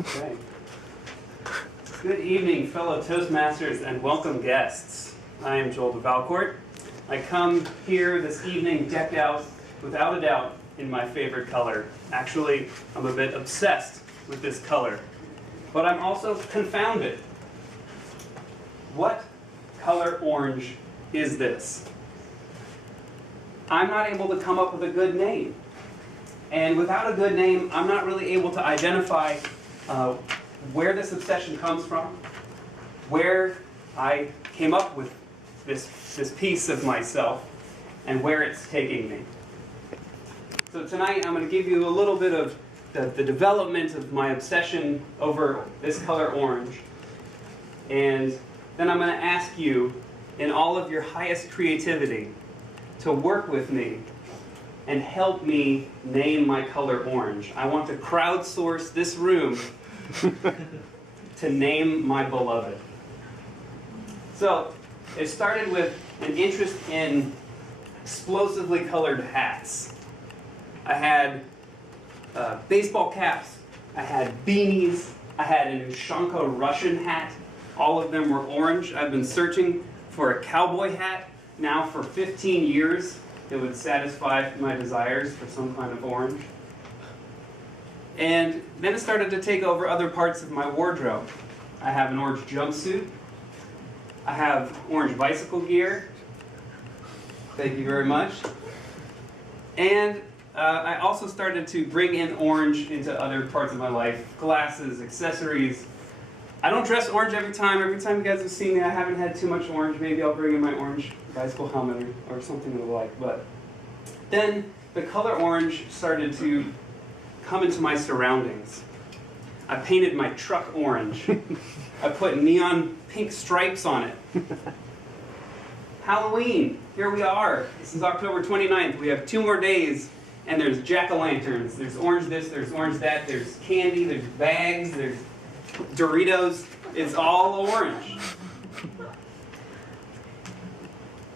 Okay. Good evening, fellow Toastmasters and welcome guests. I am Joel DeValcourt. I come here this evening decked out, without a doubt, in my favorite color. Actually, I'm a bit obsessed with this color. But I'm also confounded. What color orange is this? I'm not able to come up with a good name. And without a good name, I'm not really able to identify where this obsession comes from, where I came up with this piece of myself, and where it's taking me. So tonight I'm going to give you a little bit of the development of my obsession over this color orange. And then I'm going to ask you, in all of your highest creativity, to work with me and help me name my color orange. I want to crowdsource this room to name my beloved. So, it started with an interest in explosively colored hats. I had baseball caps, I had beanies, I had an Ushanka Russian hat. All of them were orange. I've been searching for a cowboy hat now for 15 years. It would satisfy my desires for some kind of orange. And then it started to take over other parts of my wardrobe. I have an orange jumpsuit. I have orange bicycle gear. Thank you very much. And I also started to bring in orange into other parts of my life. Glasses, accessories. I don't dress orange every time. Every time you guys have seen me, I haven't had too much orange. Maybe I'll bring in my orange bicycle helmet or something of the like. But then the color orange started to come into my surroundings. I painted my truck orange. I put neon pink stripes on it. Halloween, here we are. This is October 29th. We have 2 more days, and there's jack-o'-lanterns. There's orange this, there's orange that, there's candy, there's bags, there's Doritos. It's all orange.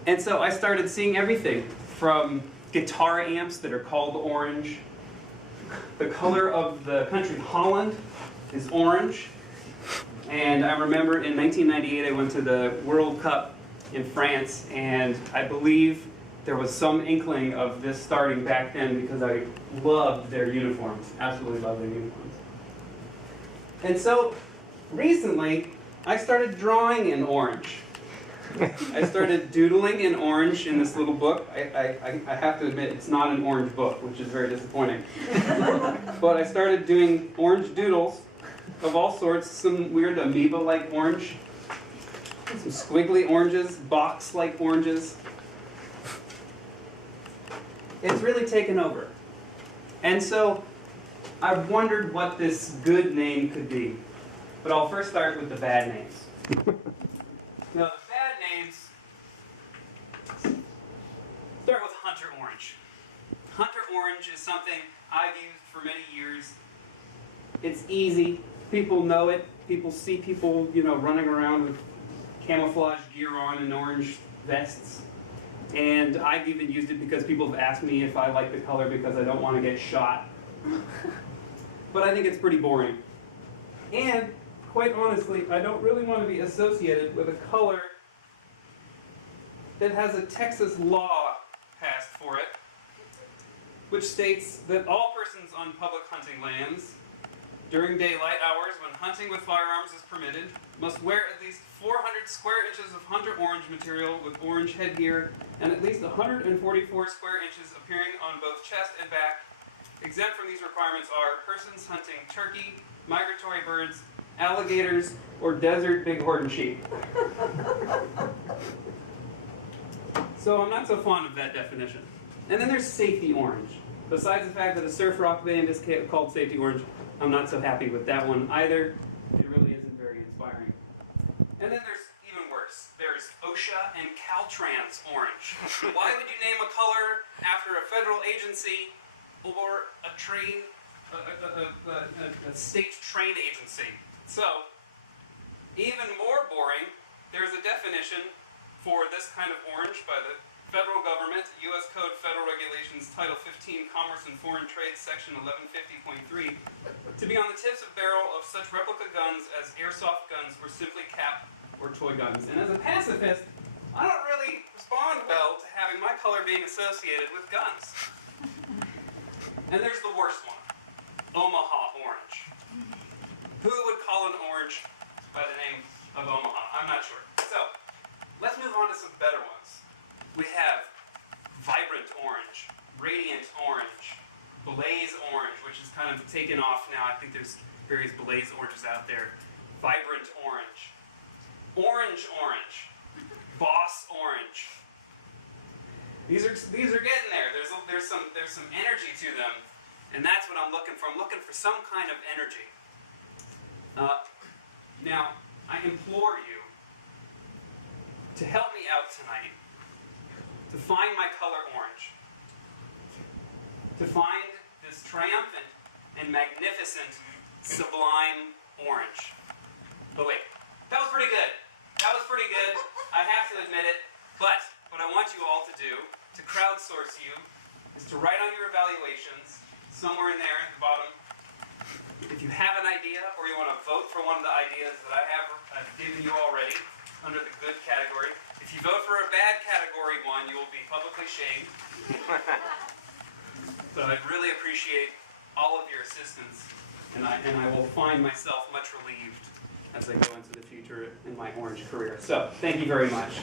And so I started seeing everything from guitar amps that are called orange. The color of the country Holland is orange. And I remember in 1998 I went to the World Cup in France, and I believe there was some inkling of this starting back then because I loved their uniforms. Absolutely loved their uniforms. And so recently I started drawing in orange. I started doodling in orange in this little book. I have to admit, it's not an orange book, which is very disappointing. But I started doing orange doodles of all sorts, some weird amoeba-like orange, some squiggly oranges, box-like oranges. It's really taken over. And so I've wondered what this good name could be. But I'll first start with the bad names. Now, the bad names start with Hunter Orange. Hunter Orange is something I've used for many years. It's easy. People know it. People see people, running around with camouflage gear on and orange vests. And I've even used it because people have asked me if I like the color because I don't want to get shot. But I think it's pretty boring. And quite honestly, I don't really want to be associated with a color that has a Texas law passed for it, which states that all persons on public hunting lands during daylight hours when hunting with firearms is permitted must wear at least 400 square inches of hunter orange material with orange headgear and at least 144 square inches appearing on both chest and back. Exempt from these requirements are persons hunting turkey, migratory birds, alligators, or desert bighorn sheep. So I'm not so fond of that definition. And then there's Safety Orange. Besides the fact that a surf rock band is called Safety Orange, I'm not so happy with that one either. It really isn't very inspiring. And then there's even worse. There's OSHA and Caltrans Orange. Why would you name a color after a federal agency or a state train agency? So, even more boring, there's a definition for this kind of orange by the Federal Government, U.S. Code Federal Regulations, Title 15, Commerce and Foreign Trade, Section 1150.3, to be on the tips of barrel of such replica guns as airsoft guns or simply cap or toy guns. And as a pacifist, I don't really respond well to having my color being associated with guns. And there's the worst one, Omaha orange. Who would call an orange by the name of Omaha? I'm not sure. So, let's move on to some better ones. We have vibrant orange, radiant orange, blaze orange, which is kind of taken off now. I think there's various blaze oranges out there. Vibrant orange, orange orange, boss orange. These are getting there. There's some energy to them, and that's what I'm looking for. I'm looking for some kind of energy. Now, I implore you to help me out tonight, to find my color orange, to find this triumphant and magnificent, sublime orange. But wait, that was pretty good. That was pretty good. I have to admit it. But what I want you all to do, to crowdsource you, is to write on your evaluations, somewhere in there at the bottom, if you have an idea or you want to vote for one of the ideas that I've given you already under the good category. If you vote for a bad category one, you will be publicly shamed. But I'd really appreciate all of your assistance, and I will find myself much relieved as I go into the future in my orange career. So, thank you very much.